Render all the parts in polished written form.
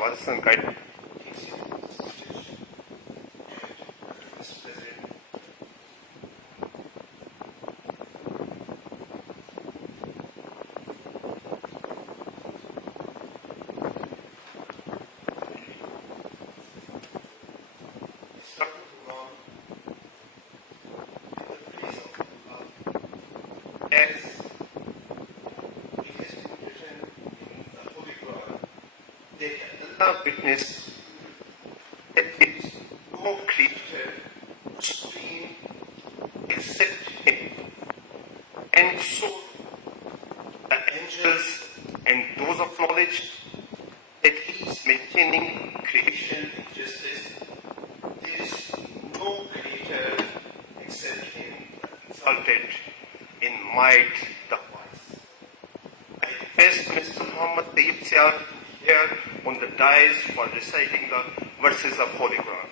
Jawad Hassan guide. Witness that there is no creature supreme except Him, and so the angels and those of knowledge that He is maintaining creation in justice. There is no creator except Him, exalted in might the wise. I request Mr. Muhammad Tayyib Syar here on the dais for reciting the verses of Holy Quran.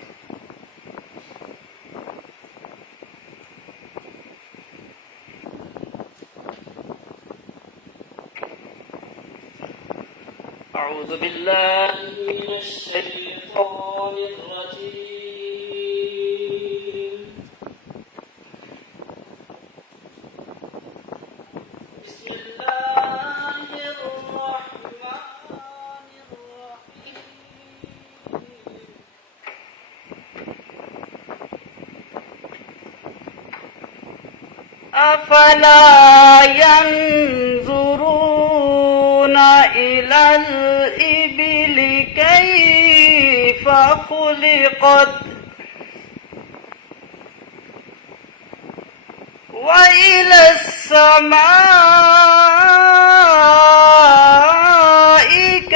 أعوذ بالله من الشيطان الرجيم. بسم الله الرحمن الرحيم. أفلا ينظرون إلى الإبل كيف خلقت وإلى السماء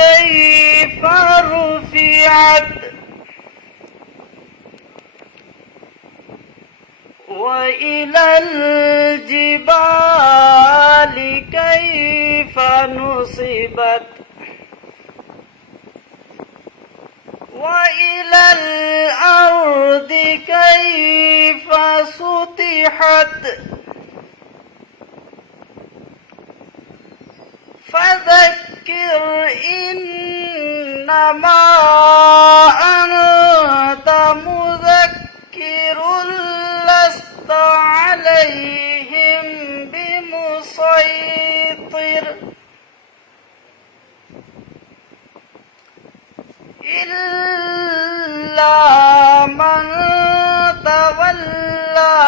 كيف رفعت وإلى الجبال كيف نصبت وإلى الأرض كيف سطحت فذكر إنما أنت مذكر لست عليهم بمسيطر إلا من تولى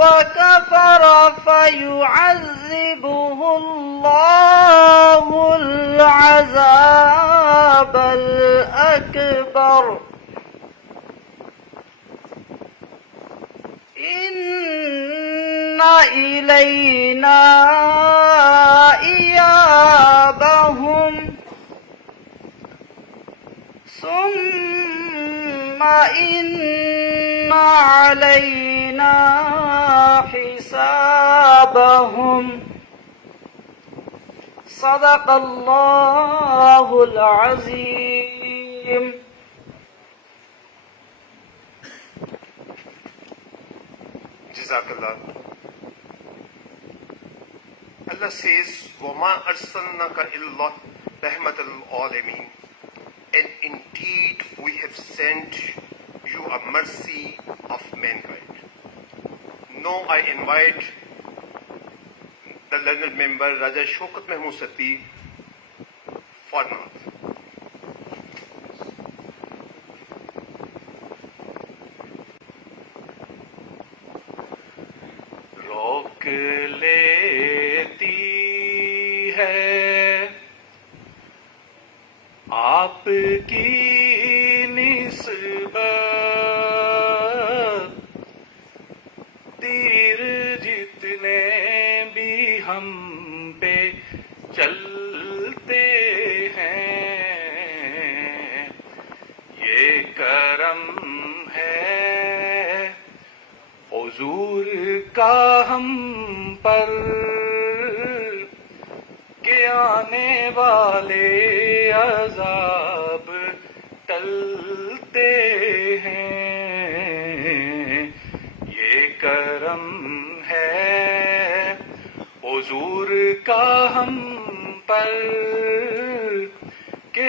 وكفر فيعذبه الله العذاب الأكبر إن إلينا إيابهم ثم إن علينا حسابهم صدق الله العظيم. Jazakallah. Allah says, وَمَا أَرْسَلْنَاكَ إِلَّا رَحْمَةً لِلْعَالَمِينَ. And indeed we have sent you a mercy of mankind. Now I invite the learned member Raja Shaukat Mahmood Sati for Naat. روک لیتی ہے آپ کی نسبت تیر جتنے بھی ہم پہ چلتے ہیں یہ کرم ہے حضور کا ہم پر کہ آنے والے عذاب ٹلتے ہیں یہ کرم ہے حضور کا ہم پر کہ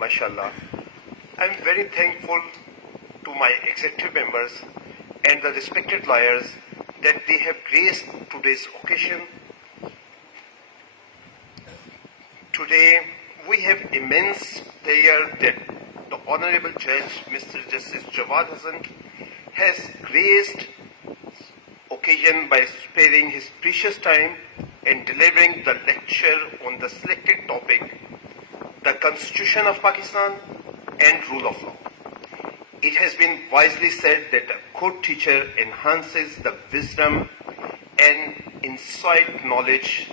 Mashallah. I'm very thankful to my executive members and the respected lawyers that they have graced today's occasion. Today, we have immense pleasure that the Honorable Judge, Mr. Justice Jawad Hassan, has graced occasion by sparing his precious time and delivering the lecture on the selected topic, the Constitution of Pakistan and rule of law. It has been wisely said that a good teacher enhances the wisdom and insight knowledge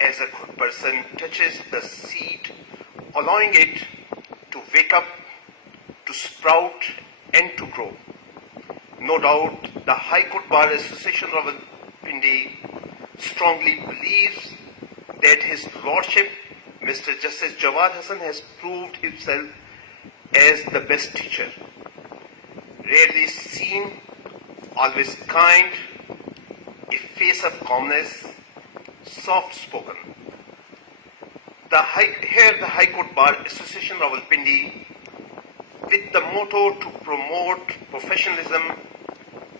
as a good person touches the seed, allowing it to wake up, to sprout and to grow. No doubt, the High Court Bar Association Rawalpindi strongly believes that His Lordship, Mr. Justice Jawad Hassan, has proved himself as the best teacher. Rarely seen, always kind, a face of calmness, soft-spoken. The High Court Bar Association Rawalpindi, with the motto to promote professionalism,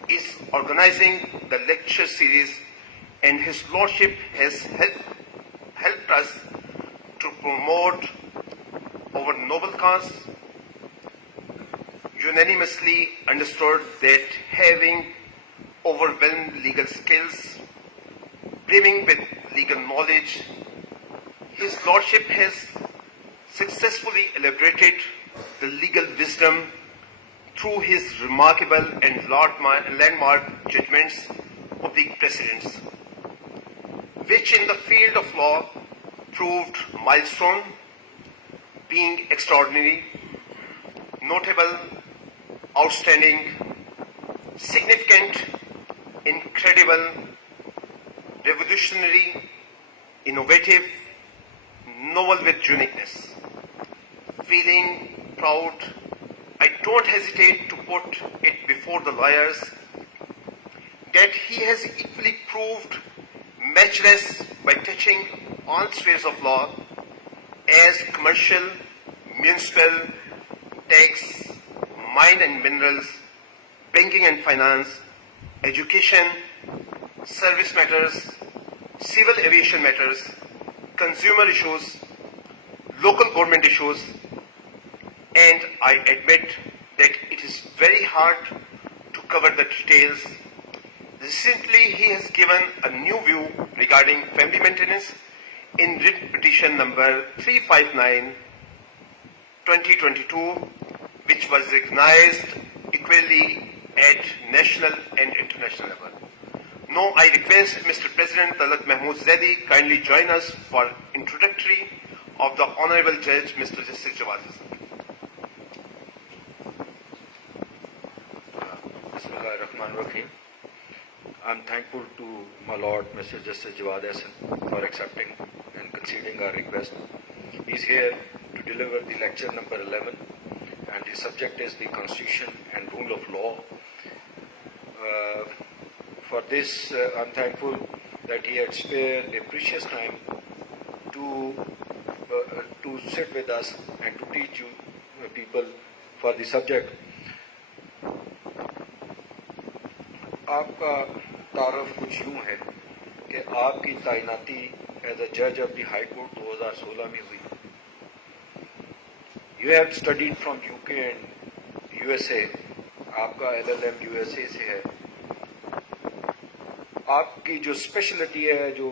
is organizing the lecture series, and His Lordship has helped us to promote our noble cause. Unanimously understood that having overwhelmed legal skills, brimming with legal knowledge, His Lordship has successfully elaborated the legal wisdom through his remarkable and landmark judgments of the precedents, which in the field of law proved milestone, being extraordinary, notable, outstanding, significant, incredible, revolutionary, innovative, novel with uniqueness. Feeling proud, I don't hesitate to put it before the lawyers that he has equally proved matchless by touching all spheres of law as commercial, municipal, tax, mine and minerals, banking and finance, education, service matters, civil aviation matters, consumer issues, local government issues, and I admit that it is very hard to cover the details. Recently, he has given a new view regarding family maintenance in writ petition number 359/2022, which was recognized equally at national and international level. Now, I request Mr. President Talat Mahmood Zaidi kindly join us for introductory of the Honorable Judge, Mr. Justice Jawad Hassan. Bismillah ar-Rahman ar-Rahim. I'm thankful to my Lord, Mr. Justice Jawad Hassan, for accepting and conceding our request. He's here to deliver the lecture number 11, and the subject is the Constitution and Rule of Law. For this, I'm thankful that he had spared a precious time to sit with us and to teach you people for the subject. آپ کا تعارف کچھ یوں ہے کہ آپ کی تعیناتی ایز اے جج آف دی ہائی کورٹ 2016 میں ہوئی. You have studied from you کے اینڈ یو ایس اے. آپ کا LLM یو ایس اے سے ہے. آپ کی جو اسپیشلٹی ہے, جو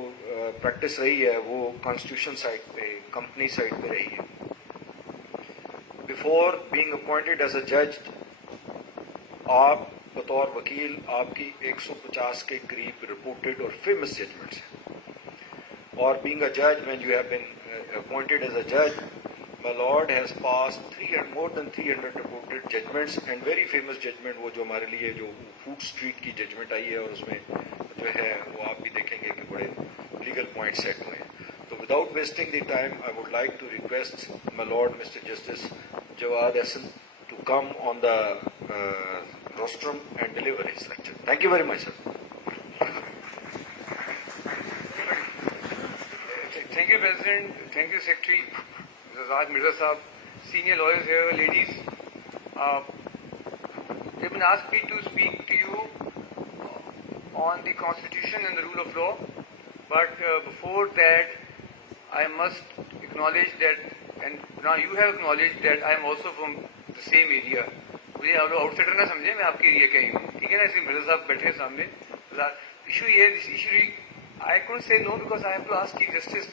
پریکٹس رہی ہے, وہ کانسٹیٹیوشن سائٹ پہ, کمپنی سائٹ پہ رہی ہے. Before being appointed as a جج, آپ بطور وکیل آپ کی 150 کے قریب رپورٹڈ اور فیمس ججمنٹس ہیں. اور بینگ اے جج, when you have been appointed as a جج, my lord has passed more than 300 reported judgments and very famous judgment, وہ جو ہمارے لیے جو فوڈ اسٹریٹ کی ججمنٹ آئی ہے, اور اس میں جو ہے وہ آپ بھی دیکھیں گے کہ بڑے لیگل پوائنٹ سیٹ ہوئے ہیں. تو without wasting the time, I would like to request my lord Mr. Justice Jawad Hassan to come on the rostrum and deliver his lecture. Thank you very much, sir. Thank you, President. Thank you, Secretary. Jawad Mirza Sahab, senior lawyers here, ladies. They've been asked me to speak to you on the Constitution and the rule of law. But before that, I must acknowledge that, and now you have acknowledged that I am also from the same area. مجھے آپ لوگ out cider نہ سمجھیں, میں آپ کے area کا ہی ہوں, ٹھیک ہے نا. اس لیے مرزا صاحب بیٹھے سامنے. ایشو یہ ہے, issue I can't say no because I have to ask chief justice,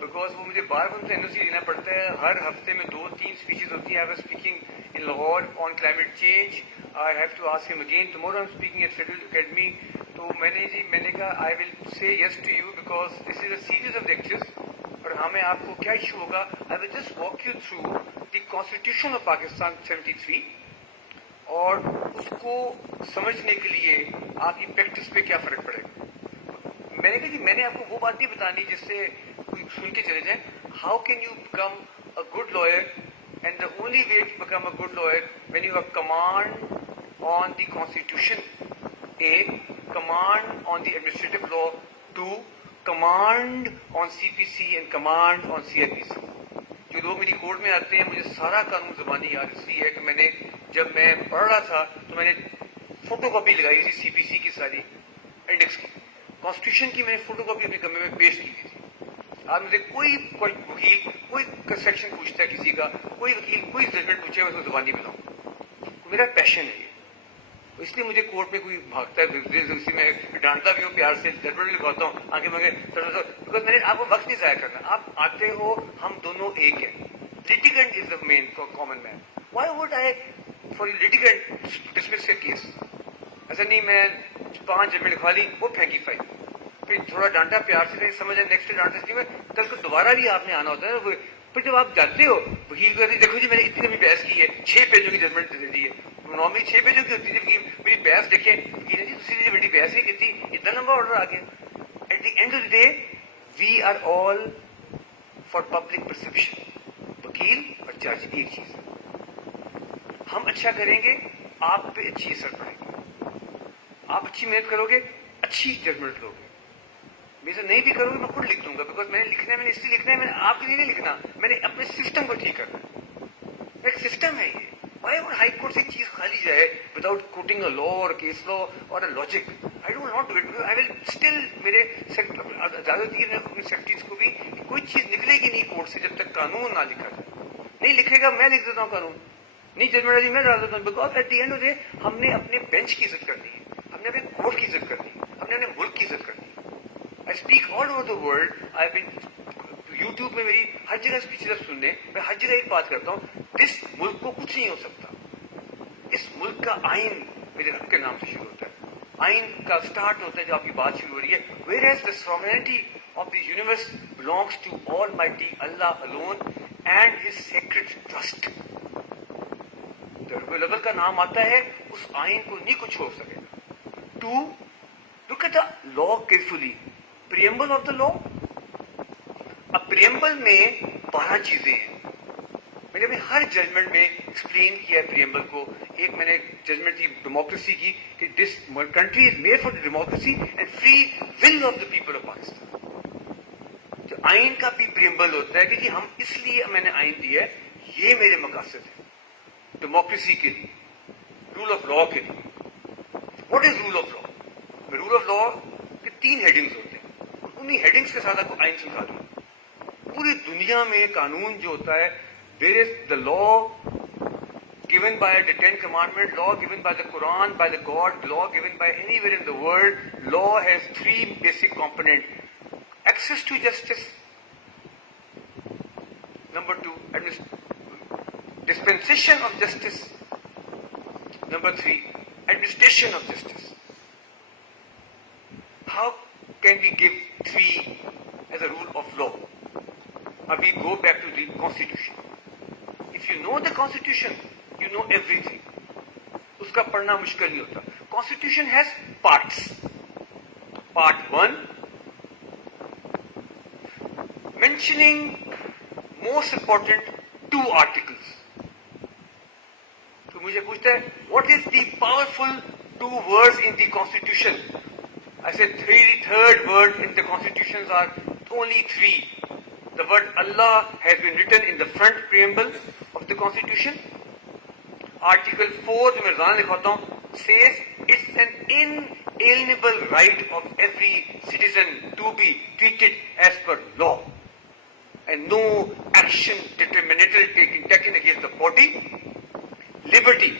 because وہ مجھے بار بار NOC لینا پڑتا ہے. ہر ہفتے میں 2-3 اسپیچز ہوتی ہیں. I was speaking in Lahore on climate change. I have to ask him again tomorrow. I am speaking at federal academy. تو میں نے کہا I will say yes to you because this is a series of lectures. اور ہمیں آپ کو کیا issue ہوگا, I will just walk you through the constitution of Pakistan 73, اور اس کو سمجھنے کے لیے آپ کی پریکٹس پہ کیا فرق پڑے گا. میں نے کہا جی میں نے آپ کو وہ بات نہیں بتانی جس سے کوئی سن کے چلے جائیں. How can you become a good lawyer, and the only way to become a good lawyer when you have command on the constitution, A, command on the administrative law, 2, command on CPC and command on CIPC. جو لوگ میری court میں آتے ہیں, مجھے سارا قانون زبانی یاد اس لیے ہے کہ میں نے جب میں پڑھ رہا تھا تو میں نے فوٹو کاپی لگائی تھی CPC کی ساری انڈیکس کی. کانسٹیٹیوشن کی میں نے فوٹو کاپی اپنے کمرے میں پیش کی تھی. آج مجھے کوئی وکیل کوئی سیکشن پوچھتا ہے کسی کا, کوئی وکیل کوئی ججمنٹ پوچھے, میں اس کو زبانی بتاؤں. میرا پیشن ہے یہ, اس لیے مجھے کورٹ میں کوئی بھاگتا ہے, اسی میں ڈانٹتا بھی ہوں پیار سے, ججمنٹ لکھواتا ہوں آگے مانگے, بیکاز میں نے آپ کو وقت نہیں ضائع کرنا. آپ آتے ہو, ہم دونوں ایک ہیں. litigant is the main common man. Why would I for a litigant dismiss a case? ایسا نہیں میں 5 ججمنٹ لکھوا لی, وہ پھینکی فائل, پھر تھوڑا ڈانٹا پیار سے سمجھا, نیکسٹ ڈے ڈانٹا سکتی میں, کل کو دوبارہ بھی آپ نے آنا ہوتا ہے. پھر جب آپ جاتے ہو وکیل کو, دیکھو جی میں نے اتنی لمبی بحث کی ہے, 6 پیجوں کی ججمنٹ دے دی ہے. نارملی 6 پیجوں کی ہوتی ہے, میری بحث دیکھیں وکیل نے جی دوسری بڑی بحث نہیں کی تھی, اتنا لمبا آرڈر آ گیا. At the end of the day we are all for public perception. وکیل اور جج ایک چیز ہے. ہم اچھا کریں گے, آپ پہ اچھی اثر پڑے گی. آپ اچھی محنت کرو گے, اچھی ججمنٹ لو گے. میں سے نہیں بھی کروں گا, میں خود لکھ دوں گا, بیکاز میں نے لکھنا ہے, میں نے اس لیے لکھنا ہے, میں نے آپ کے لیے نہیں لکھنا, میں نے اپنے سسٹم کو ٹھیک کرنا ہے. ایک سسٹم ہے یہ. Why would ہائی کورٹ سے ایک چیز کھا لی جائے وداؤٹ کوٹنگ اے لا اور کیس لا اور a logic. I don't not do it, I will still, میرے اجازت دی ہے اپنے سیکرٹریز کو بھی, کوئی چیز نکلے گی نہیں کورٹ سے جب تک قانون نہ لکھا جائے. نہیں لکھے گا میں لکھ دیتا ہوں قانون, نہیں ججمنٹ میں ڈال دیتا ہوں, because at the end of day ہم نے اپنے بینچ کی عزت کرنی ہے, ہم نے اپنے کورٹ کی عزت کرنی ہے, ہم نے اپنے ملک کی عزت کرنی ہے. I speak all over the world. I been YouTube میں میری ہر جگہ اسپیچز اب سننے, میں ہر جگہ ایک بات کرتا ہوں, اس ملک کو کچھ نہیں ہو سکتا. اس ملک کا آئین میرے رب کے نام سے شروع ہوتا ہے. آئین کا سٹارٹ ہوتا ہے جب آپ کی بات شروع ہو رہی ہے. Where as the sovereignty of the universe belongs to Almighty Allah alone and His sacred trust. رب الاول کا نام آتا ہے اس آئین کو نہیں کچھ ہو سکے. 2. Look at the law carefully. Preamble of the law. اب پریمبل میں 12 چیزیں ہیں. میں نے ہر ججمنٹ میں ایکسپلین کیا ہے پریمبل کو. ایک میں نے ججمنٹ تھی ڈیموکریسی کی کہ this country is made for democracy and free will of the people of Pakistan. جو آئین کا بھی پریمبل ہوتا ہے کہ جی ہم اس لیے میں نے آئین دیا ہے, یہ میرے مقاصد ہیں ڈیموکریسی کے لیے, رول آف لا کے لیے. What is rule of law? Rule of law کے 3 ہیڈنگز ہوتے ہیں, انہیں ہیڈنگز کے ساتھ آپ کو آئین سمجھا دوں. پوری دنیا میں قانون جو ہوتا ہے, there is the law given by the 10 commandments, law given by the Quran, by the God, law given by anywhere in the world. Law has 3 basic components. Access to justice. Number 2, dispensation of justice. Number 3, administration of justice. How can we give 3 as a rule of law? Now we go back to the Constitution. If you know the Constitution, you know everything. اس کا پڑھنا مشکل نہیں ہوتا. Constitution has parts. Part 1, mentioning most important 2 articles. تو مجھے پوچھتا ہے, what is the powerful 2 words in the Constitution? I said third word in the Constitutions are only 3. The word Allah has been written in the front preamble of the Constitution. Article 4, جو میں رضان لکھاتا ہوں, says it's an inalienable right of every citizen to be treated as per law and no action determinately taken against the body. Liberty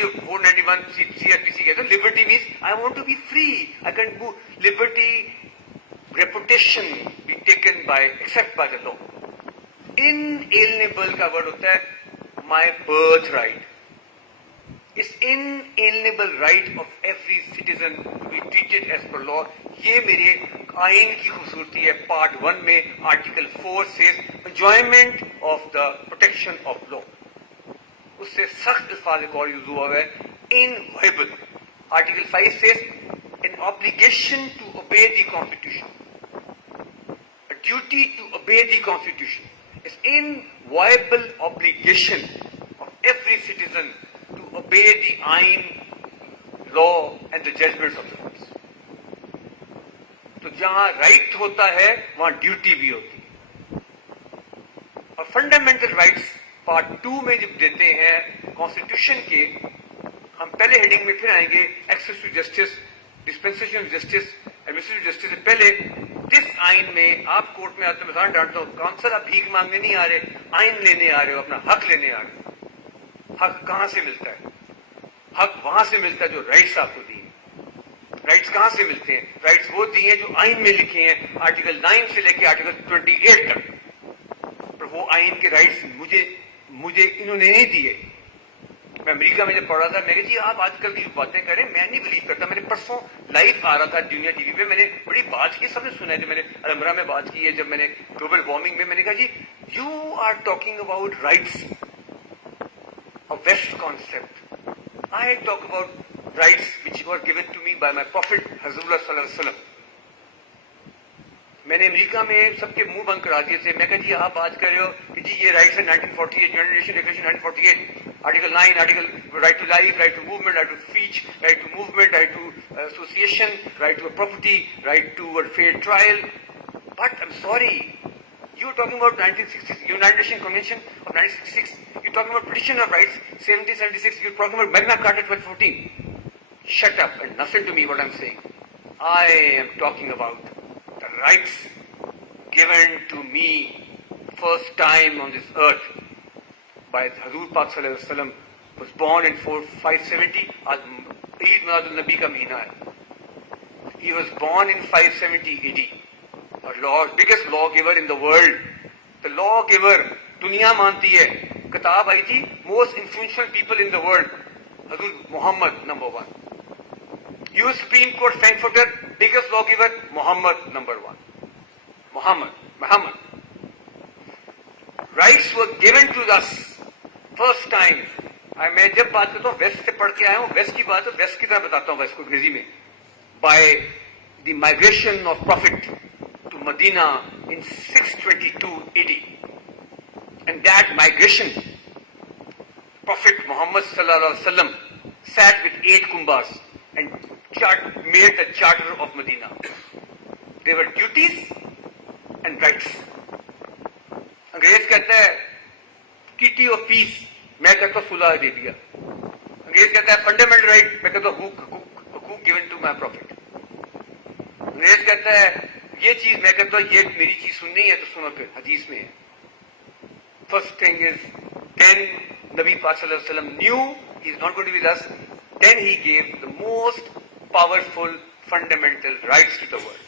جو 491 CRPC کہتا ہے, liberty means I want to be free, I can move. Liberty, reputation be taken by, except by the law. Inalienable کا word ہوتا ہے my birth right. It's inalienable right of every citizen to be treated as per law. یہ میرے آئین کی خوبصورتی ہے. Part 1 میں article 4 says enjoyment of the protection of law. اس سے سخت الفاظ ایک اور یوز ہوا ہے, inviolable. Article 5 says an obligation to obey the Constitution. A duty to obey the Constitution. It's inviolable obligation of every citizen to obey the Ain, law and the judgments of the courts. تو جہاں right ہوتا ہے وہاں duty بھی ہوتی ہے. اور fundamental rights part 2 میں جب دیتے ہیں کانسٹیٹیوشن کے, ہم پہلے ہیڈنگ میں پھر آئیں گے, access to justice, dispensation of justice, administrative justice سے پہلے جس آئین میں آپ کورٹ میں آتے مثلا ڈانٹتا ہوں, کونسل آپ بھیک مانگنے نہیں آ رہے, آئین لینے آ رہے ہو, اپنا حق لینے آ رہے ہو. حق کہاں سے ملتا ہے؟ حق وہاں سے ملتا ہے جو رائٹس آپ کو دیے. رائٹس کہاں سے ملتے ہیں؟ رائٹس وہ دیے ہیں جو آئین میں لکھے ہیں, آرٹیکل 9 سے لے کے آرٹیکل 28 تک. پر وہ آئین کے رائٹس مجھے انہوں نے نہیں دیے. میں امریکہ میں جب پڑھ رہا تھا, میں نے جی آپ آج کل کی باتیں کریں, میں نہیں بلیو کرتا. میں نے پرسوں لائیو آ رہا تھا دنیا ٹی وی پہ, میں نے بڑی بات کی, سب نے سنا ہے. جو میں نے المرا میں بات کی ہے, جب میں نے گلوبل وارمنگ میں نے کہا جی you are talking about rights, a West concept. I talk about rights which were given to me by my Prophet Hazulullah sallallahu alaihi wasallam. میں نے امریکہ میں سب کے منہ بند کرا دیے تھے. میں کہا جی آپ بات کر رہے ہو کہ جی یہ رائٹس ہے 1948, united nation declaration 1948, article 9, article right to life, right to movement, right to speech, right to movement, right to association, right to property, right to fair trial. But I am sorry, you are talking about 1966, United Nations Convention of 1966. You are talking about Petition of Rights 1776. You are talking about Magna Carta 1214. Shut up and listen to me what I am saying. I am talking about the rights given to me first time on this earth by Hazur Pak Sallallahu Alaihi Wasallam. Was born in 570. Eid Milad al-Nabi ka mahina hai. He was born in 570 AD. biggest lawgiver in the world. The lawgiver دنیا مانتی ہے. کتاب آئی تھی most influential people in the world. حضور محمد number 1. US Supreme Court Frankfurter biggest lawgiver Muhammad number 1. Muhammad. Rights were given to us first time. میں جب بات کرتا ہوں ویسٹ سے پڑھ کے آیا ہوں, ویسٹ کی بات ہے, ویسٹ کی طرح بتاتا ہوں ویسٹ کو انگریزی میں. By the migration of prophet to Medina in 622 AD. And that migration Prophet Muhammad sallallahu alaihi wasallam sat with 8 kumbhas and made the charter of Medina. There were duties and rights. انگریز کہتا ہے treaty of peace, میں کہتا ہوں صلح حدیبیہ. انگریز کہتا ہے فنڈامنٹل رائٹ, میں کہتا ہوں حقوق گیون ٹو مائی پروفٹ. انگریز کہتا ہے یہ چیز, میں کہتا ہوں یہ میری چیز سننی ہے تو سنو, پھر حدیث میں ہے. First thing is, then Nabi Pak Sallallahu Alaihi Wasallam knew he is not going to be with us. Then he gave the most powerful fundamental rights to the world.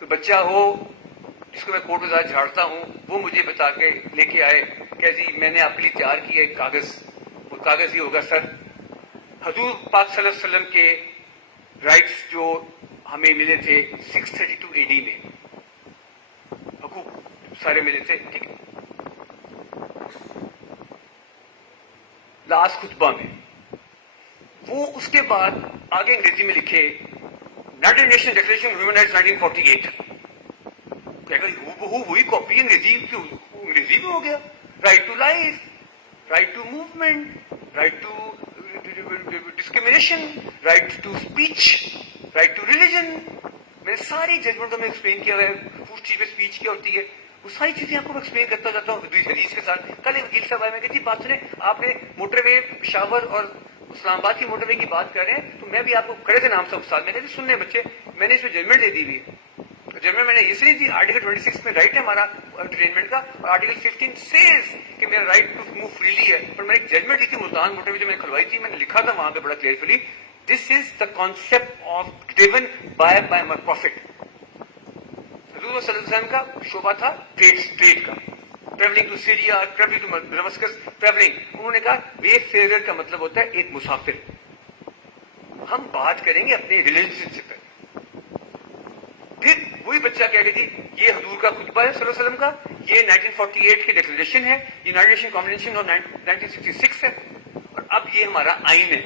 تو بچہ ہو جس کو میں کوٹ بازار جھاڑتا ہوں, وہ مجھے بتا کے لے کے آئے کہ جی میں نے آپ کے لیے تیار کیا ایک کاغذ, وہ کاغذ ہی ہوگا سر حضور پاک صلی اللہ علیہ وسلم کے رائٹس جو ہمیں ملے تھے 632 AD میں, حقوق سارے ملے تھے. ٹھیک ہے, لاسٹ خطبہ میں وہ اس کے بعد آگے انگریزی میں لکھے united nation declaration of human rights 1948. وہی کاپی انگریزی میں ہو گیا. Right to life, right to movement, right to discrimination, right to speech, right to religion. میں نے ساری ججمنٹوں میں ایکسپلین کیا ہے فریڈم آف اسپیچ کیا ہوتی ہے, وہ ساری چیزیں آپ کو میں ایکسپلین کرتا جاتا ہوں حدیث کے ساتھ. کل ایک وکیل صاحب آئے, میں کہتی بات سنیں, آپ نے موٹر وے پشاور اور اسلام آباد کی موٹر وے کی بات کر رہے ہیں, تو میں بھی آپ کو کھڑے تھے نام سے استاد, میں کہتی سننے بچے, میں نے اس میں ججمنٹ دے دی ہوئی ہے. ججمنٹ میں نے اس لیے دی, آرٹیکل 26 میں رائٹ ہے ہمارا ٹرینمنٹ کا, اور آرٹیکل 15 سیز کہ میرا رائٹ ٹو موو فریلی ہے. پر میں نے ایک ججمنٹ لکھی ملتان موٹر وے جو میں نے کھلوائی تھی, میں نے لکھا تھا وہاں پہ بڑا clearly, this is the concept of given by my prophet. حضور صلی اللہ علیہ وسلم کا شعبہ تھا ٹریڈ کا, travelling to Syria, travelling to Damascus, travelling. انہوں نے کہا وے فیئر کا مطلب ہوتا ہے ایک مسافر. ہم بات کریں گے اپنے ریلیجن سے پہلے. پھر وہی بچہ کہہ رہی تھی یہ حضور کا خطبہ ہے صلی اللہ علیہ وسلم کا, یہ 1948 کی ڈکلریشن ہے, یونائیٹڈ نیشن کنونشن آف 1966 ہے, اور اب یہ ہمارا آئین ہے.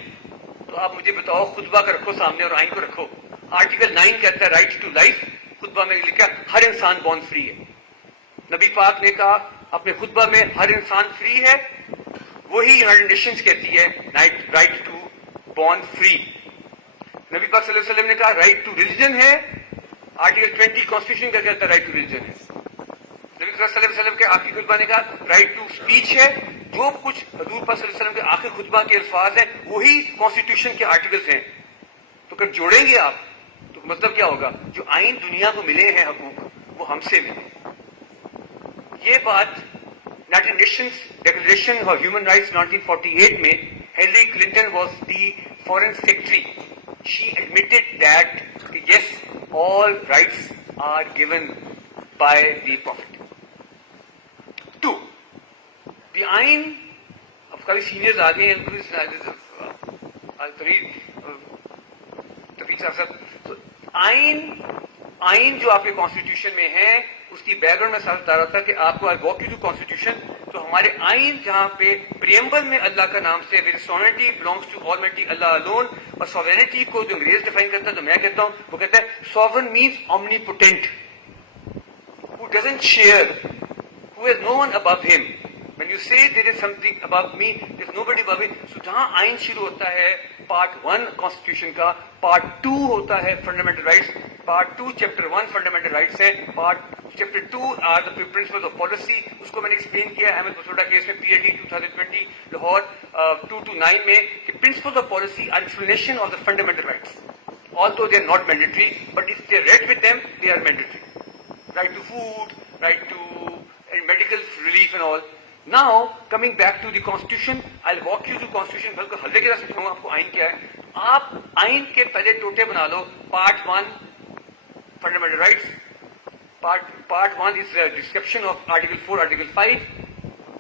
تو آپ مجھے بتاؤ, خطبہ کا رکھو سامنے اور آئین کو رکھو. آرٹیکل 9 کہتا ہے رائٹ ٹو لائف, خطبہ میں لکھا ہر انسان بورن فری ہے. نبی پاک نے کہا اپنے خطبہ میں ہر انسان فری ہے, وہی یونائیٹڈ نیشنز کہتی ہے رائٹ ٹو بورن فری. نبی پاک صلی اللہ علیہ وسلم نے کہا رائٹ ٹو ریلیجن ہے, آرٹیکل 20 کانسٹیٹیوشن کا کہتا ہے رائٹ ٹو ریلیجن ہے. نبی صلی اللہ علیہ وسلم کے آخری خطبہ نے کہا رائٹ ٹو اسپیچ ہے. جو کچھ حضور پاک صلی اللہ علیہ وسلم کے آخری خطبہ کے الفاظ ہیں وہی کانسٹیٹیوشن کے آرٹیکلز ہیں. تو اگر جوڑیں گے آپ تو مطلب کیا ہوگا, جو آئین دنیا کو ملے ہیں حقوق وہ ہم سے ملے. یہ بات United nations declaration of human rights 1948 میں Hillary Clinton was the foreign secretary. She admitted that yes, all rights are given by the Prophet. 2. The Ain, اب کبھی سینئرز آ گئے ہیں, تفیق صاحب, آئین جو آپ کے کانسٹیٹیوشن میں ہے اس کی بیک گراؤنڈ میں ساتھ بتا رہا تھا کہ آپ کو واک یو ٹو کانسٹیٹیوشن. تو ہمارے آئین جہاں پہ پریمبل میں اللہ کا نام سے sovereignty belongs to almighty Allah alone, اور سوورنٹی کو جو انگریز ڈیفائن کرتا ہے تو میں کہتا ہوں وہ کہتا ہے sovereign means omnipotent, who doesn't share, who has no one above him. When you say there is something above me, there is nobody above me. So جہاں آئین شروع ہوتا ہے پارٹ 1 کانسٹیٹیوشن کا, پارٹ 2 ہوتا ہے fundamental rights, part 2 chapter 1 fundamental rights ہے, part chapter 2 are the principles of policy. اس کو میں نے ایکسپلین کیا احمد مسعودہ کیس میں PhD 2020 لاہور 229 میں کہ principles of policy are explanation of the fundamental rights. Although they are not mandatory, but if they are read with them, they are mandatory. Right to food, right to medical relief and all. Now, coming back to the Constitution, I'll walk you through Constitution. بلکہ ہلدے کے راستے سکھاؤں آپ کو آئین کیا ہے. آپ آئین کے پہلے ٹوٹے بنا لو. Part 1 fundamental rights, part 1 is the description of Article 4, Article 5.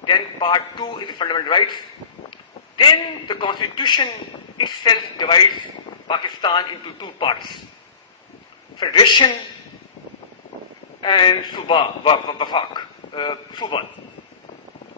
Then part 2 is the fundamental rights. Then the Constitution itself divides Pakistan into 2 parts. Federation and Suba, Wafaq, Suba.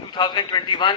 2021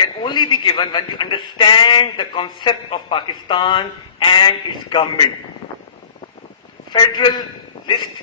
can only be given when you understand the concept of Pakistan and its government. Federal list,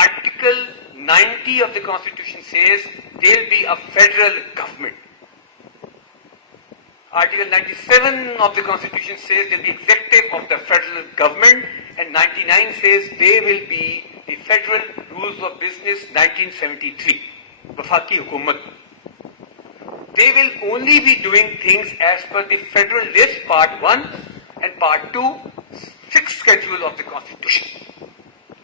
Article 90 of the Constitution says there will be a federal government. Article 97 of the Constitution says there will be executive of the federal government, and 99 says there will be the Federal Rules of Business 1973. Wafaqi Hukumat. They will only be doing things as per the Federal List Part 1 and Part 2, 6th schedule of the Constitution.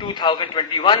2021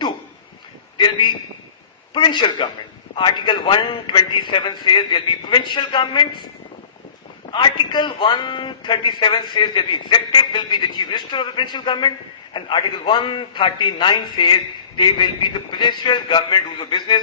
2. There will be provincial government. Article 127 says there will be provincial governments. Article 137 says that the executive will be the chief minister of the provincial government, and Article 139 says they will be the provincial government rules of business.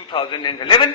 2011,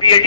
PLD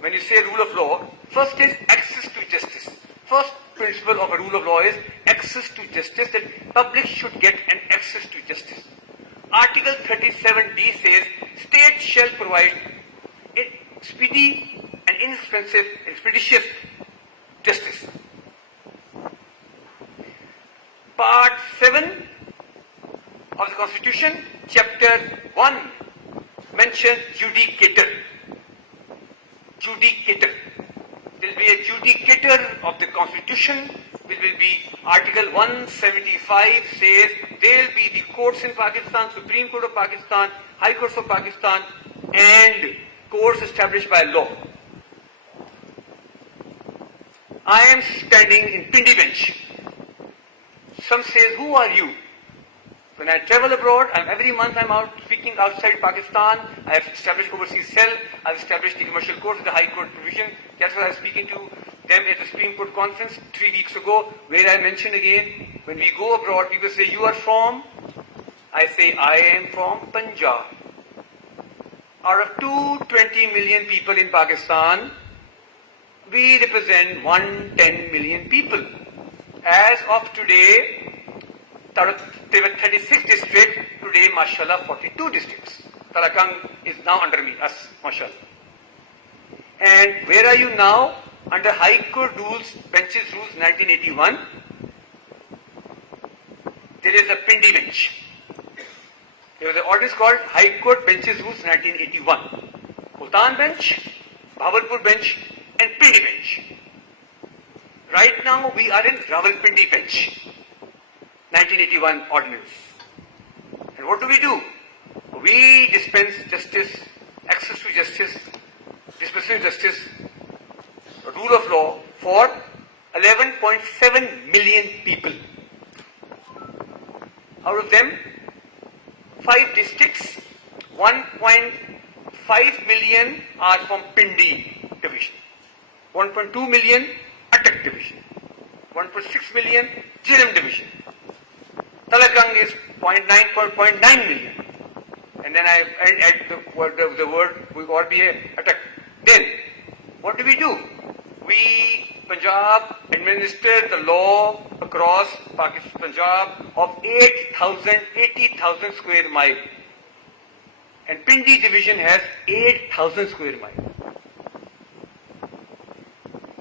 When you say rule of law, first is access to justice. First principle of a rule of law is access to justice, that public should get an access to justice. Article 37D says state shall provide speedy and inexpensive and expeditious justice. Part 7 of the Constitution, Chapter 1 mentions judicator. Judicator. There will be a judicator of the Constitution, which will be Article 175 says there will be the courts in Pakistan, Supreme Court of Pakistan, High Courts of Pakistan, and courts established by law. I am standing in Pindi bench. Some says, who are you? When I travel abroad, every month I'm out speaking outside Pakistan. I have established overseas cell. I've established the commercial court, the High Court provision. That's what I was speaking to them at the Supreme Court conference 3 weeks ago, where I mentioned again, when we go abroad, people say, you are from? I say, I am from Punjab. Out of 220 million people in Pakistan, we represent 110 million people. As of today, there were 36 districts, today mashallah 42 districts. Tarakang is now under me, us, mashallah. And where are you now? Under High Court rules, benches rules 1981, there is a Pindi bench. There was an ordinance called High Court benches rules 1981. Multan bench, Bahawalpur bench and Pindi bench. Right now we are in Rawalpindi bench. 1981 ordinance. And what do? We dispense justice, access to justice, dispensation of justice, rule of law for 11.7 million people. Out of them, 5 districts, 1.5 million are from Pindi division, 1.2 million Attak division. 1.6 million, Jhelum division. Talakang is 0.9 million. And then I add the word we got be attack. Then, what do? We, Punjab, administer the law across Pakistan, Punjab of 80,000 square mile. And Pindi division has 8,000 square mile.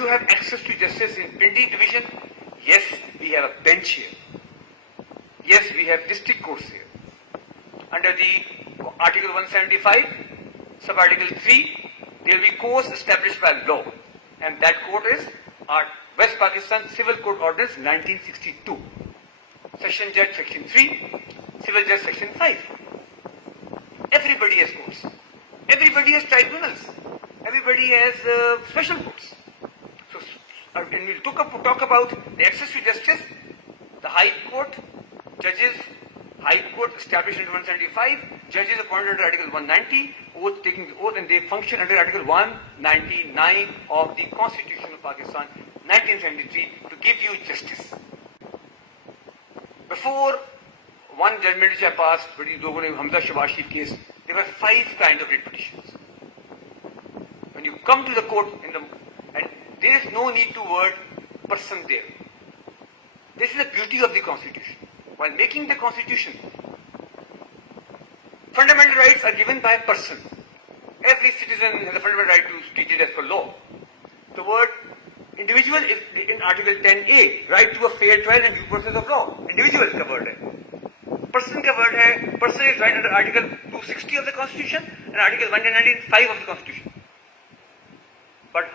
you have access to justice in Pindi division? Yes, we have a bench here. Yes, we have district courts here. Under the Article 175, Sub-Article 3, there will be courts established by law. And that court is our West Pakistan Civil Court Ordinance 1962. Session Judge Section 3, Civil Judge Section 5. Everybody has courts. Everybody has tribunals. Everybody has special courts. So, when we talk about the access to justice, the High Court, judges, High Court established under 175, judges appointed under Article 190, oath taking the oath, and they function under Article 199 of the Constitution of Pakistan, 1973, to give you justice. Before one judgment which I passed, Hamza Shabashif case, there were 5 kinds of writ petitions. When you come to the court, and there is no need to word person there. This is the beauty of the Constitution. While making the Constitution, fundamental rights are given by a person. Every citizen has a fundamental right to treat it as per law. The word individual is in Article 10A, right to a fair trial and due process of law. Individual is covered hai. Person ka word hai, person is right under Article 260 of the Constitution and Article 195 of the Constitution. But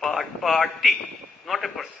Party, not a person.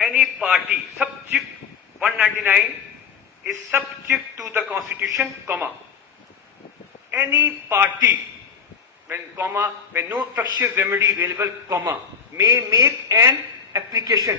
Any party, subject 199 is subject to the Constitution, comma. Any party, when no fractious remedy available, comma, may make an application.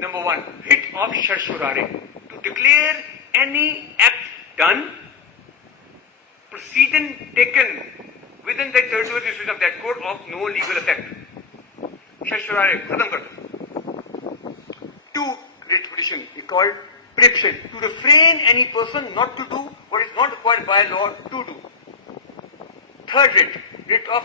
Number 1, writ of certiorari to declare any act done, precedent taken within the territorial jurisdiction of that court of no legal effect. Certiorari, khatam kar do. 2, writ petition is called preemption, to refrain any person not to do what is not required by law to do. 3rd writ of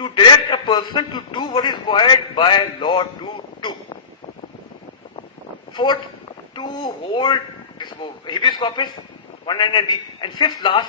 To direct a person to do what is required by law to do. 4th, to hold this habeas corpus 199B, and 5th last,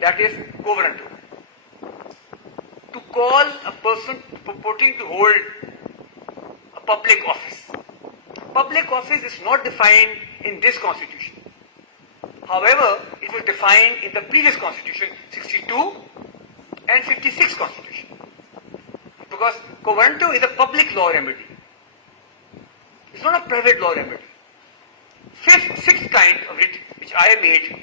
that is covenant. To call a person purporting to hold a public office. Public office is not defined in this Constitution. However, it was defined in the previous Constitution, 62 and 56 Constitution. Because covenanto is a public law remedy. It's not a private law remedy. 5th, 6th kind of writ which I made,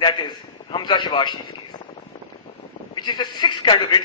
that is Hamza Shabashif case, which is the 6th kind of writ.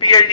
PLD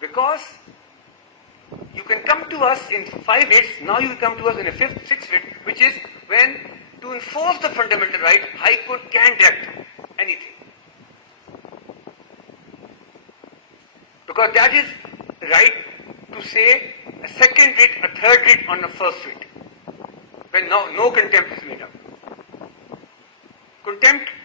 because you can come to us in 5 writs, now you come to us in a 5th, 6th writ, which is when to enforce the fundamental right, High Court can direct anything. Because that is right to say a 2nd writ, a 3rd writ on a 1st writ. When no contempt is made up. Contempt,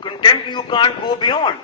Contempt you can't go beyond,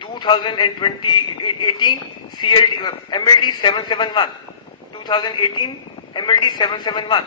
2018 CLD MLD 771, 2018 MLD 771.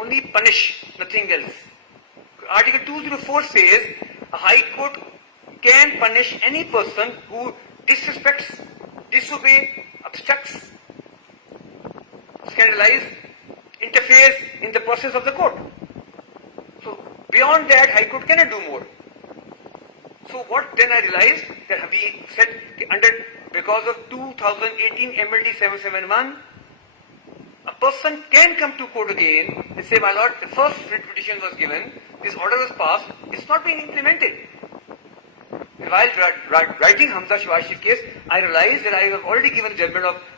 only punish, nothing else. Article 204 says a High Court can punish any person who disrespects, disobeys, obstructs, scandalizes, interferes in the process of the court. So Beyond that, High Court cannot do more. So what then I realized that we said because of 2018 MLD 771, a person can come to court again and say, my lord, the first writ petition was given, this order was passed, it's not being implemented. While writing Hamza Shivashi case, I realized that I have already given a judgment of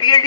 PLD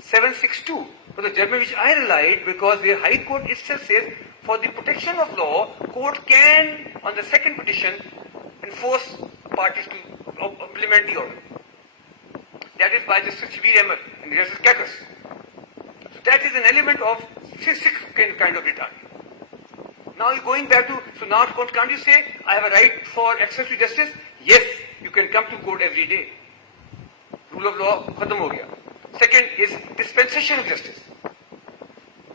762 for the judgment which I relied, because the High Court itself says for the protection of law, court can on the second petition enforce parties to implement the order. That is by Justice Shabir Ahmed and Justice Kakas. So that is an element of sixth kind of return. Now you're going back to, so now can't you say, I have a right for access to justice? Yes, you can come to court every day. Rule of law khatam ho gaya. Second is dispensation of justice.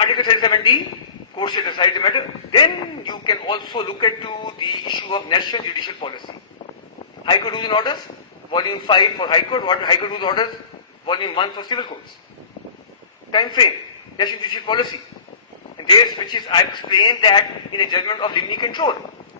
Article 37D, court should decide the matter. Then you can also look into the issue of national judicial policy. High Court Rules and Orders, Volume 5 for High Court, High Court Rules and Orders, Volume 1 for Civil Courts. Time frame, national judicial policy. And this, which is, I explained that in a judgment of limine control.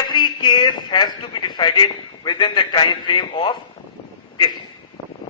Every case has to be decided within the time frame of this.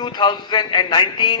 2019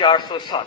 407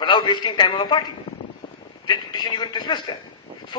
without wasting time of a party. That petition you can dismiss that. So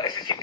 SSCP,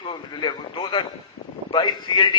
2022 CLD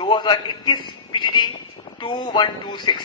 2021 PGD 2126.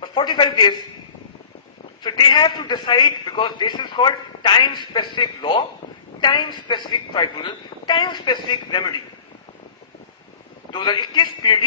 or 45 days. So they have to decide because this is called time specific law, time specific tribunal, time specific remedy. 2021 PLD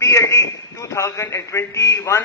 PLD 2021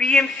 PMC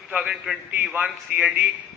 2021 CLD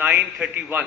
931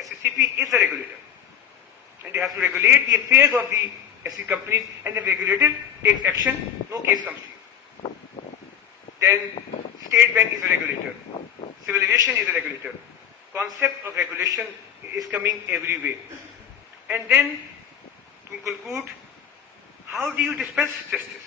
SSCP is a regulator and they have to regulate the affairs of the SC companies, and the regulator takes action, no case comes to you. Then State Bank is a regulator, civil aviation is a regulator. Concept of regulation is coming every way. And then to conclude, how do you dispense justice?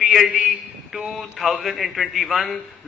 PLD 2021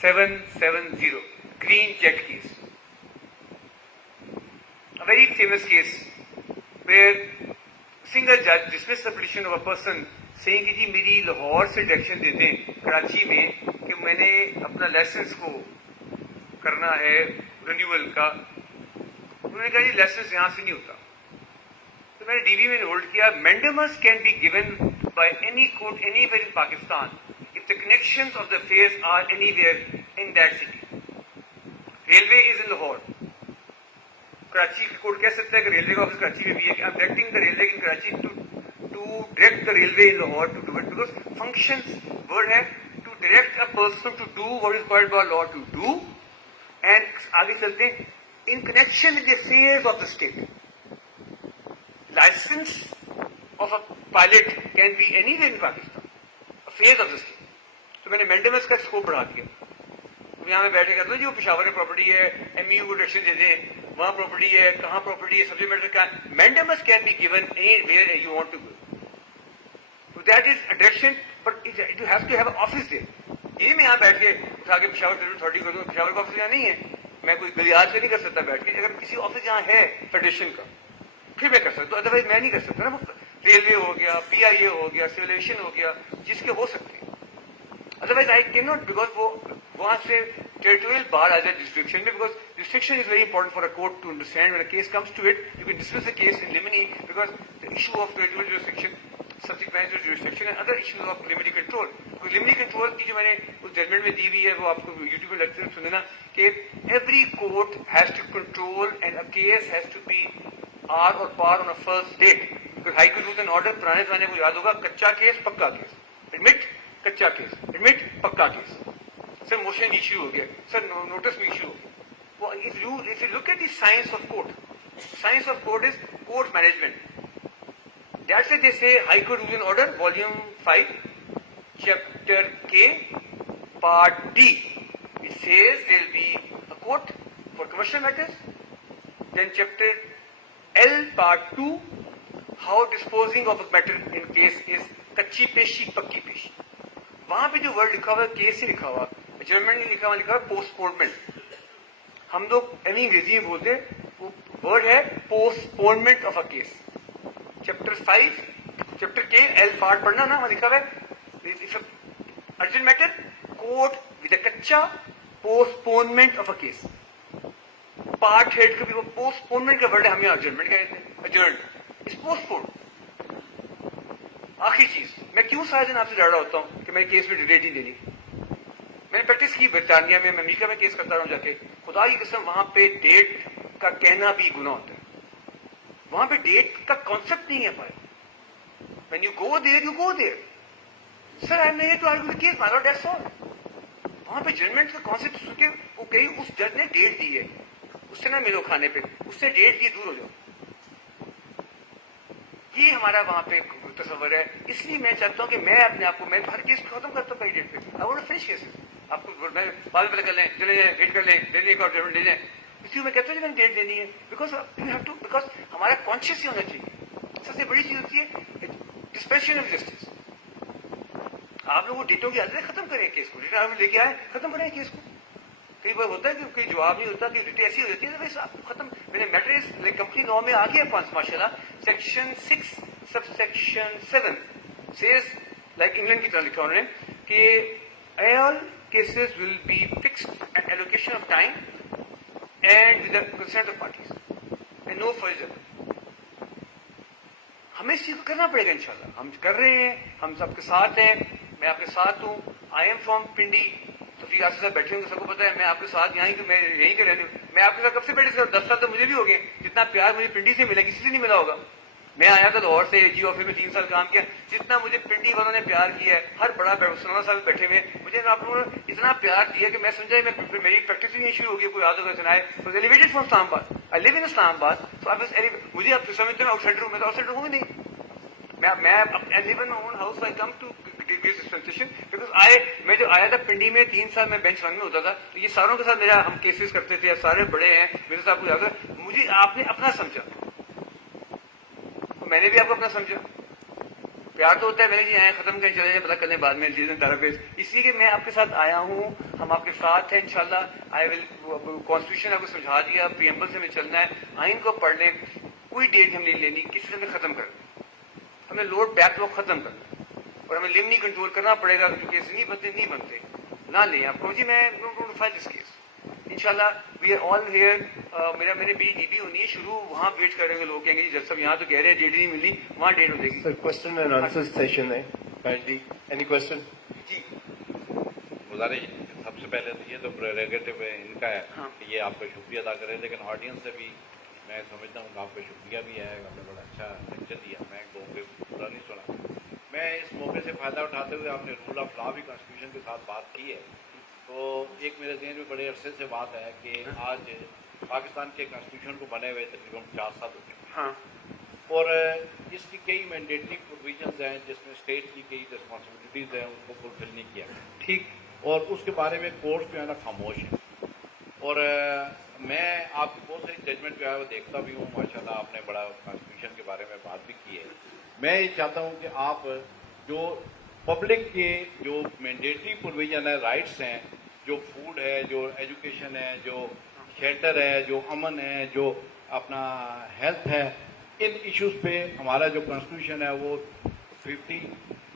770 green jet case. A very famous case where single judge dismissed the petition of a person saying کہ جی میری لاہور سے direction دے دیں کراچی میں کہ میں نے اپنا licence کو کرنا ہے رینیول کا. انہوں نے کہا جی لائسنس یہاں سے نہیں ہوتا. تو میں نے ڈی بی میں نوٹ کیا mandamus can be given by any court anywhere in Pakistan if the connections of the affairs are anywhere in that city. Railway is in Lahore. Karachi court کہہ سکتا ہے کہ ریلوے کا آفس کراچی میں بھی ہے کہ I'm directing the railway in Karachi to direct the railway in Lahore to do it because functions word ہے to direct a person to do what is required by law to do and آگے چلتے ہیں in connection with the affairs of the state. License of a pilot can be anywhere in Pakistan. Affairs of the state. تو میں نے مینڈیمس کا scope بڑھا دیا. یہاں میں بیٹھے کہتا ہوں جو پشاور کی پراپرٹی ہے ایم یو کو ڈائریکشن دے دیں وہاں پراپرٹی ہے کہاں پراپرٹی ہے سبجیکٹ میٹر کا mandamus can be given anywhere you want to go. So that is a direction, but you have to have an office there. یہ میں یہاں بیٹھ کے اٹھا کے پشاور اتھارٹی کر دوں. پشاور کا آفس یہاں نہیں ہے. میں کوئی گلیاز سے نہیں کر سکتا بیٹھ کے. اگر کسی آفس یہاں ہے فیڈریشن کا پھر میں کر سکتا ہوں, ادروائز میں نہیں کر سکتا نا. ریلوے ہو گیا, پی آئی اے ہو گیا, سول ایویشن ہو گیا, جس کے ہو سکتے ہیں. Otherwise I can not because وہ وہاں سے ٹیریٹوریل بار آ جائے جسٹرکشن میں because jurisdiction is very important for a court to understand when a case comes to it you can dismiss a case in limine because the issue of territorial jurisdiction subject matter jurisdiction and other issues of limit control. Limit control کی جو میں نے اس judgment میں دی ہوئی ہے وہ آپ کو یوٹیوب پہ لیکچر سنے نا کہ every court has to control and a case has to be آر اور پار on a first date because high court rules and order پرانے زمانے کو یاد ہوگا کچا کیس پکا کیس ایڈمٹ کچا کیس ایڈمٹ پکا کیس. سر موشن ایشو ہو گیا, سر نوٹس میں ایشو ہو گیا. وہ if you look at the science of court is court management. That's why they say High Court Rules and Order Volume 5 Chapter K Part D. It says there will be a court for commercial matters. Then Chapter L Part 2 how disposing of a matter in case is کچی پیشی پکی پیشی. وہاں پہ جو word لکھا ہوا ہے کیس ہی لکھا ہوا, جرمن نہیں لکھا ہوا, لکھا ہوا پوسٹ پونمنٹ. ہم لوگ انگریزی میں بولتے ہیں وہ ورڈ ہے postponement of a case. Chapter 5 chapter کے ایل پارٹ پڑھنا نا, وہاں لکھا ہوا ہے urgent matter court with a کچا postponement of a case. Part head کا بھی وہ پوسٹ پونمنٹ کا ورڈ ہے, ہم یہاں ارجنٹ کہتے ہیں, ارجنٹ از پوسٹ پون. آخری چیز میں کیوں سارے دن آپ سے لڑ رہا ہوتا ہوں کہ میں کیس میں ڈیٹ نہیں دینی. میں نے پریکٹس کی برطانیہ میں امریکہ میں کیس کرتا رہا ہوں جا کے. خدا کی قسم وہاں پہ ڈیٹ کا کہنا بھی گناہ ہوتا ہے. وہاں پہ ڈیٹ کا کانسیپٹ نہیں ہے بھائی. When you go there you go there. Sir I am to argue the case my lord that's all. وہاں پہ ججمنٹ کا کانسیپٹ سن کے وہ کہیں اس جج نے ڈیٹ دی ہے, اس سے نہ ملو کھانے پہ, اس سے ڈیٹ دی, دور ہو جاؤ. یہ ہمارا وہاں پہ تصور ہے. اس لیے میں چاہتا ہوں کہ میں اپنے آپ کو میں ہر کیس کو ختم کرتا ہوں پہلی ڈیٹ پہ. I want to finish cases. آپ کو بعد میں پتہ کر لیں, چلے جائیں, ویٹ کر لیں, دے دیں ایک اور ججمنٹ لے جائیں. اس لیے میں کہتا ہوں کہ ڈیٹ دینی ہے because you have to, because ہمارا کانشیس ہی ہونا چاہیے. سب سے بڑی چیز ہوتی ہے ڈسپینسیشن آف جسٹس. آپ لوگ وہ ڈیٹوں کی عادتیں ختم کریں, کیس کو ڈیٹ لے کے آئیں, ختم کریں کیس کو. کئی بار ہوتا ہے کہ کوئی جواب نہیں ہوتا, کہ ڈیٹیں ایسی ہو جاتی ہے بھائی آپ ختم. میں نے میٹر کمپنی لا میں آ گیا ماشاء اللہ. Section 6 sub section 7 says like England کی طرح لکھا انہوں نے کہ all cases will be fixed at allocation of time and with the consent of parties and no further. ہمیں اس چیز کو کرنا پڑے گا انشاءاللہ. ہم کر رہے ہیں, ہم سب کے ساتھ ہیں, میں آپ کے ساتھ ہوں. آئی ایم فرام پنڈی, تو پھر آپ کے ساتھ بیٹھے ہوں گے, سب کو پتا ہے میں آپ کے ساتھ یہاں ہی, میں یہیں کے رہنے ہوں. میں آپ کے ساتھ کب سے بیٹھے, 10 سال تو مجھے بھی ہو گئے. جتنا پیار مجھے پنڈی سے ملا کسی سے نہیں ملا ہوگا. میں آیا تھا لاہور سے, جی آفس میں 3 سال کام کیا. جتنا مجھے پنڈی والوں نے پیار کیا ہے, ہر بڑا سنانا صاحب بیٹھے ہوئے, مجھے آپ لوگوں نے اتنا پیار دیا کہ میں سمجھا میں میری پریکٹس ہی نہیں شروع ہو گئی. کوئی یاد ہوگا سنائے ایلیویٹڈ فرام اسلام آباد. آئی لیو ان اسلام آباد. تو مجھے آپ سمجھتے ہیں آؤٹ سائڈر ہوں. میں تو آؤٹ سائڈر ہوں ہی نہیں. میں لیو ان مائی own house. I come to میں جو آیا تھا پنڈی میں 3 سال میں بینچ 1 میں ہوتا تھا, تو یہ ساروں کے ساتھ میرا ہم کیسز کرتے تھے, سارے بڑے ہیں میرے ساتھ. کو یاد ہے مجھے آپ نے اپنا سمجھا, میں نے بھی آپ کو اپنا سمجھا. پیار تو ہوتا ہے پہلے جی آئیں ختم کریں چلے جائیں پتہ کرنے بعد میں چیزیں دارا پیش، اس لیے کہ میں آپ کے ساتھ آیا ہوں، ہم آپ کے ساتھ ہیں انشاءاللہ. آئی ول کانسٹیٹیوشن آپ کو سمجھا دیا، پریمبل سے ہمیں چلنا ہے، آئین کو پڑھ لیں، کوئی ڈیٹ ہم نہیں لینی، کسی سے ہمیں ختم کرنا، ہمیں لوڈ بیک لوگ ختم کرنا، اور ہمیں لم نہیں کنٹرول کرنا پڑے گا. کیس نہیں بنتے نہ لیں آپ کو جی. میں فائل دس کیس انشاءاللہ. We are all here. میرے بھی ڈی بی ہونی ہے شروع، وہاں ویٹ کریں گے لوگ، کہیں گے جی جج صاحب یہاں تو کہہ رہے ہیں ڈیٹ نہیں ملی، وہاں ڈیٹ ہو جائے گی. Sir question and answer session ہے کائنڈلی. Any question? جی گزارش سب سے پہلے تو یہ تو پریروگیٹو ان کا ہے کہ یہ آپ کا شکریہ ادا کریں، لیکن آڈینس سے بھی میں سمجھتا ہوں کہ آپ کا شکریہ بھی ہے، آپ نے بڑا اچھا لیکچر دیا، میں لوگوں کے پورا نہیں سنا. میں اس موقع سے فائدہ اٹھاتے ہوئے آپ نے رول آف لا بھی کانسٹیٹیوشن کے ساتھ بات کی ہے، تو ایک میرے ذہن میں بڑے عرصے سے بات ہے کہ آج پاکستان کے کانسٹیٹیوشن کو بنے ہوئے تقریباً 50 سال ہو چکے ہیں، اور اس کی کئی مینڈیٹری پروویژنز ہیں جس میں اسٹیٹ کی کئی رسپانسبلٹیز ہیں اس کو فلفل نہیں کیا ٹھیک، اور اس کے بارے میں کورٹس جو ہے نا خاموش ہیں. اور میں آپ کی بہت ساری ججمنٹ جو ہے وہ دیکھتا بھی ہوں، ماشاء اللہ آپ نے بڑا کانسٹیٹیوشن کے بارے میں بات بھی کی ہے. میں یہ چاہتا ہوں کہ آپ جو پبلک کے جو مینڈیٹری پروویژن ہے، رائٹس ہیں، جو فوڈ ہے، جو ایجوکیشن ہے، جو شیلٹر ہے، جو امن ہے، جو اپنا ہیلتھ ہے، ان ایشوز پہ ہمارا جو کانسٹیٹیوشن ہے وہ 50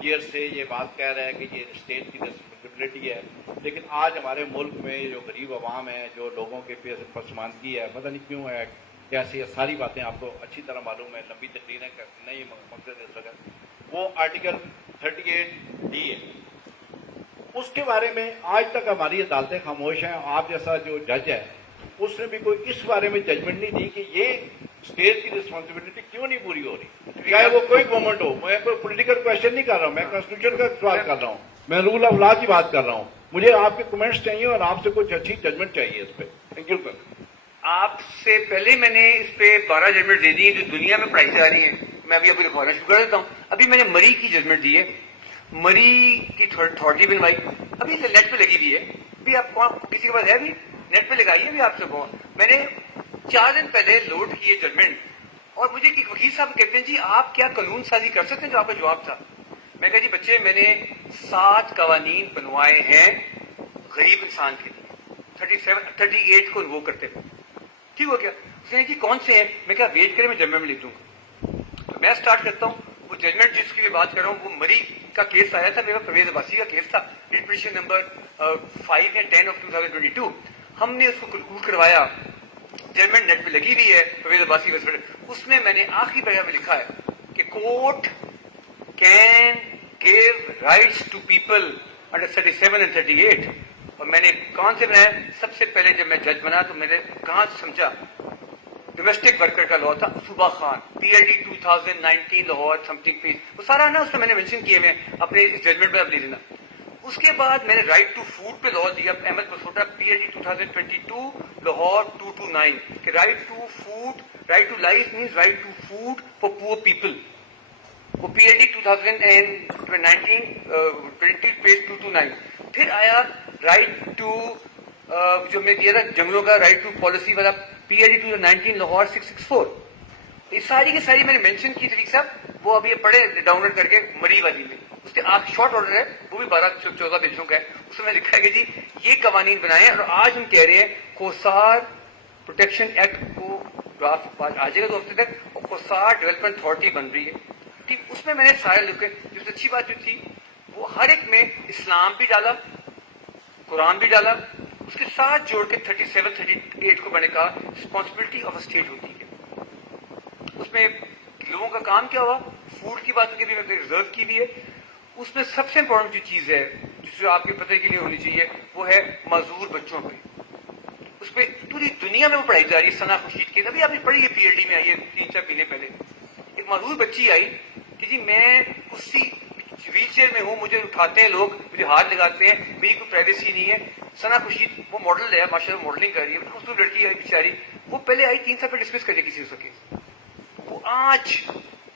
ایئر سے یہ بات کہہ رہا ہے کہ یہ اسٹیٹ کی ریسپانسبلٹی ہے. لیکن آج ہمارے ملک میں جو غریب عوام ہے، جو لوگوں کے پسماندگی ہے، پتہ نہیں کیوں ہے، کیسی ساری باتیں آپ کو اچھی طرح معلوم ہے، لمبی تقریریں نہیں مقصد دے سکا. وہ آرٹیکل 38D ہے، اس کے بارے میں آج تک ہماری عدالتیں خاموش ہیں. آپ جیسا جو جج ہے اس نے بھی کوئی اس بارے میں ججمنٹ نہیں دی کہ یہ اسٹیٹ کی رسپانسبلٹی کیوں نہیں پوری ہو رہی، چاہے وہ کوئی گورنمنٹ ہو. میں کوئی پولیٹیکل کوشچن نہیں کر رہا ہوں، میں کانسٹیٹیوشن کا سوال کر رہا ہوں، میں رول آف لا کی بات کر رہا ہوں. مجھے آپ کے کمنٹس چاہیے اور آپ سے کچھ اچھی ججمنٹ چاہیے اس پہ. Thank you. آپ سے پہلے میں نے اس پہ 12 ججمنٹ دے دی ہیں جو دنیا میں پڑھائی جا رہی ہیں. میں ابھی لکھوانا شروع کر دیتا ہوں. ابھی میں نے مری کی ججمنٹ دی ہے، مری کی اتھارٹی بنوائی، ابھی نیٹ پہ لگی ہوئی ہے. ابھی آپ کسی کے پاس ہے ابھی نیٹ پہ لگائی ہے. ابھی آپ سے میں نے 4 دن پہلے لوڈ کی ہے ججمنٹ، اور مجھے وکیل صاحب کہتے ہیں جی آپ کیا قانون سازی کر سکتے ہیں؟ جو آپ کا جواب تھا، میں کہا جی بچے میں نے 7 قوانین بنوائے ہیں غریب انسان کے لیے، 38 کو وہ کرتے ہوئے. ٹھیک ہو گیا. اس نے جی کون سے ہیں؟ میں کہا ویٹ کریں میں ججمنٹ میں لکھ دوں گا. تو میں اسٹارٹ کرتا ہوں. وہ ججمنٹ جس کے لیے بات کر رہا ہوں وہ مری کا کیس آیا تھا، میرا پرویز عباسی کا کیس تھا، پٹیشن نمبر 5 ہے 10 of 2022. ہم نے اس کو کنکلوڈ کروایا، ججمنٹ نیٹ پہ لگی ہوئی ہے پرویز عباسی کا. اس میں میں نے آخری پیرا میں لکھا ہے کہ court can give rights to people under 37 and 38. اور میں نے کون سے بنایا؟ سب سے پہلے جب میں جج بنا تو میں نے کہاں سمجھا، ڈومیسٹک ورکر کا لا تھا، صوبہ Khan, PLD 2019 Lahore some thing page, وہ سارا نا اس میں نے مینشن کیے ہوئے اپنے ججمنٹ میں اب لے لینا. اس کے بعد میں نے رائٹ ٹو فوڈ پہ لا دیا، احمد مسوٹا PLD 2022 لاہور 229 کہ right to food, right to life means right to food for poor people. وہ PLD 2019 20 پیج 229. پھر آیا رائٹ ٹو جو میں دیا تھا جنگلوں کا رائٹ ٹو پالیسی والا PLD 2019 لاہور 664. یہ ساری کی ساری میں نے مینشن کی تھی صاحب، وہ ابھی پڑھے ڈاؤن لوڈ کر کے مری والی میں. اس کے شارٹ آرڈر ہے وہ بھی 12-14 پیجوں کا ہے. اس میں لکھا ہے کہ جی یہ قوانین بنائے ہیں، اور آج ہم کہہ رہے ہیں کوسار پروٹیکشن ایکٹ کو ڈرافٹ آ جائے گا 2 ہفتے تک، اور کوسار ڈیولپمنٹ اتھارٹی بن رہی ہے. ٹھیک، اس میں نے سارے لکھے. جو اچھی بات جو تھی وہ ہر ایک میں اسلام بھی ڈالا، قرآن بھی ڈالا، اس کے ساتھ جوڑ کے 37-38 کو میں نے کہا رسپانسبلٹی آف اے اسٹیٹ ہوتی ہے. اس میں لوگوں کا کام کیا ہوا، فوڈ کی بات کی بھی میں نے ریزرو کی بھی ہے. اس میں سب سے امپورٹنٹ جو چیز ہے جس آپ کے پتہ کے لیے ہونی چاہیے وہ ہے معذور بچوں پہ. اس پہ پوری دنیا میں وہ پڑھائی جا رہی ہے. ثنا خورشید کے ابھی آپ نے پڑھی ہے، PLD میں آئی ہے 3-4 مہینے پہلے. ایک معذور بچی آئی کہ جی میں اسی ویل چیئر میں ہوں، مجھے اٹھاتے ہیں لوگ، مجھے ہاتھ لگاتے ہیں، میری کوئی پرائیویسی نہیں ہے. ثنا خورشید وہ ماڈل ہے، ماشاء اللہ ماڈلنگ کر رہی ہے، خوبصورت لڑکی ہے بیچاری. وہ پہلے آئی 3 سال پہ ڈسمس کر دیا کسی سے. وہ آج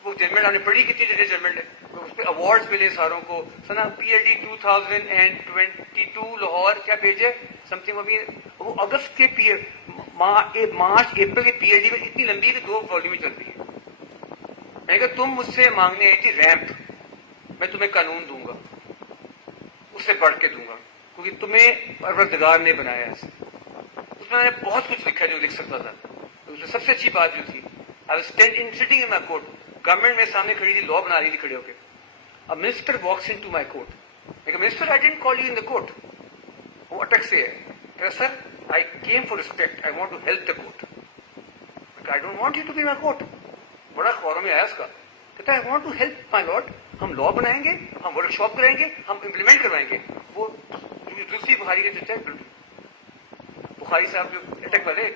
وہ ججمنٹ آپ نے پڑھی کتنی جگہ ججمنٹ ہے، اس پہ ایوارڈز ملے ساروں کو. ثنا PLD 2022 لاہور کیا پیج ہے سم تھنگ. ابھی وہ اگست کے مارچ اپریل کے PLD میں اتنی لمبی ہے کہ 2 والیوم میں چل رہی ہے. میں کہا تم مجھ سے مانگنے آئی تھی ریمپ، میں تمہیں قانون دوں گا, اس سے بڑھ کے دوں گا, کیونکہ تمہیں پروردگار نے بنایا ہے. اس میں نے بہت کچھ لکھا جو لکھ سکتا تھا. اس میں سب سے اچھی بات جو تھی, I was sitting in my court. Government میرے سامنے کھڑی تھی, لا بنا رہی تھی کھڑے ہو کے. A minister walks into my court. Like, Minister, I didn't call you in the court. وہ اٹک سے ہے. کہا, Sir, I came for respect. I want to help the court. Like, I don't want you to be in my court. بڑا خوروں میں آیا اس کا. کہتا ہے, I want to help my lord. ہم لا بنائیں گے, ہم ورک شاپ کرائیں گے, ہم امپلیمنٹ کروائیں گے. وہ دوسری بخاری کے چچا بخاری صاحب جو اٹک والے,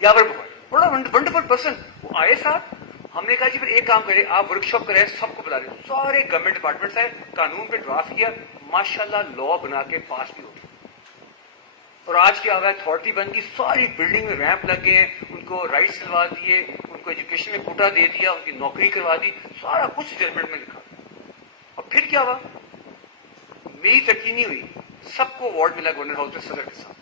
یاور بخاری, بڑا ونڈرفل پرسن. وہ آئے صاحب, ہم نے کہا جی پھر ایک کام کرے, آپ ورک شاپ کرے, سب کو بتا دیں. سارے گورنمنٹ ڈپارٹمنٹس آئے, قانون پہ ڈرافٹ کیا, ماشاءاللہ لا بنا کے پاس بھی ہو گیا. اور آج کیا ہوا, اتھارٹی بن گئی, ساری بلڈنگ میں ریمپ لگ گئے ہیں, ان کو رائٹس دلوا دیے, ان کو ایجوکیشن میں کوٹا دے دیا, ان کی نوکری کروا دی, سارا کچھ ججمنٹ میں لکھا. اور پھر کیا ہوا, میری ترقی نہیں ہوئی, سب کو اوارڈ ملا گورنر ہاؤس میں صدر کے ساتھ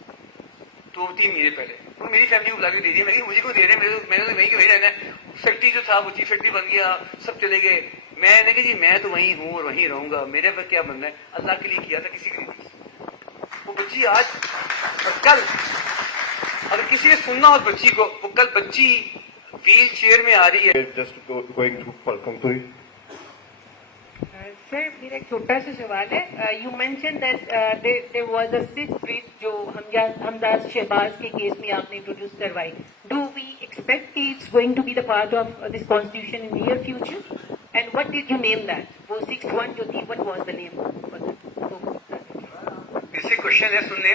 2-3 مہینے پہلے. انہوں نے میری فیملی کو بلا کے دے دیا, مجھے کو دے رہے ہیں, میں نے تو وہیں کے وہیں رہنا ہے. فیکٹری جو تھا وہ چیف فیکٹری بن گیا, سب چلے گئے. میں نے کہا جی میں تو وہیں ہوں اور وہیں رہوں گا, میرے پر کیا بننا ہے, اللہ کے لیے کیا تھا, کسی کے لیے نہیں. وہ بچی آج اور کل, اگر کسی نے سننا ہو بچی کو, وہ کل بچی ویل چیئر میں آ رہی ہے. Just going to conclude. سر میرا ایک چھوٹا سا سوال ہے. You mention that there was a six breach جو ہمداس شہباز کے کیس میں آپ نے انٹروڈیوس کروائی. ڈو وی ایکسپیکٹ کہ it's going to be the part of this constitution in near future, and what did you name that, وہ 6-1 جو تھی, what was the name? Basic question ہے, سن لیں.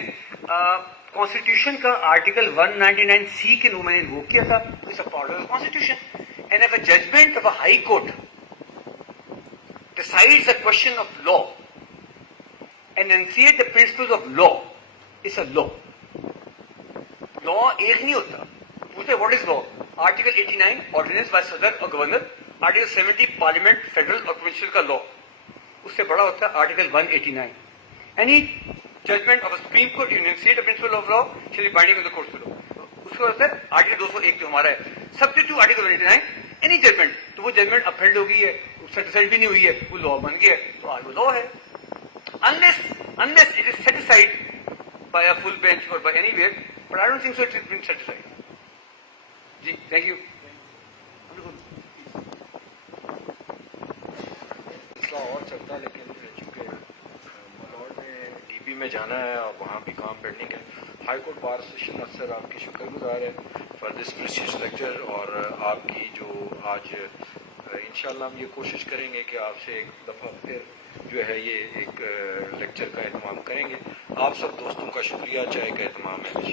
کانسٹیٹیوشن کا آرٹیکل 199C کے نو میں نے انووک کیا تھا, it's a part of the constitution, and if a judgement of a high court decides a question of law and enunciate the principles of law, is a law. Law ایک نہیں ہوتا. پوچھتے what is law? Article 89 ordinance by صدر اور governor, Article 70 parliament federal اور provincial کا law, اس سے بڑا ہوتا ہے Article 189. Any judgment of a Supreme Court enunciate a principle of law shall be binding on the courts below. اس کا ہوتا ہے Article 201 جو ہمارا ہے, subject to Article 189 any judgment. تو وہ ججمنٹ اپہیلڈ ہو گئی ہے, سیٹسفائڈ بھی نہیں ہوئی ہے, وہ لا بن گیا ہے, تو آج وہ لا ہے. unless it is set aside by a full bench or by anywhere, but I don't think so it has been set aside. G thank you. اور چلتا, لیکن چونکہ ملوڈ نے ڈی پی میں جانا ہے اور وہاں بھی کام پینڈنگ ہے. ہائی کورٹ بار ایسوسیشن افسر آپ کی شکر گزار ہے فار دس پریسیس لیکچر, اور آپ کی جو آج انشاءاللہ ہم یہ کوشش کریں گے کہ آپ سے ایک دفعہ پھر جو ہے یہ ایک لیکچر کا اہتمام کریں گے. آپ سب دوستوں کا شکریہ, چائے کا اہتمام ہے.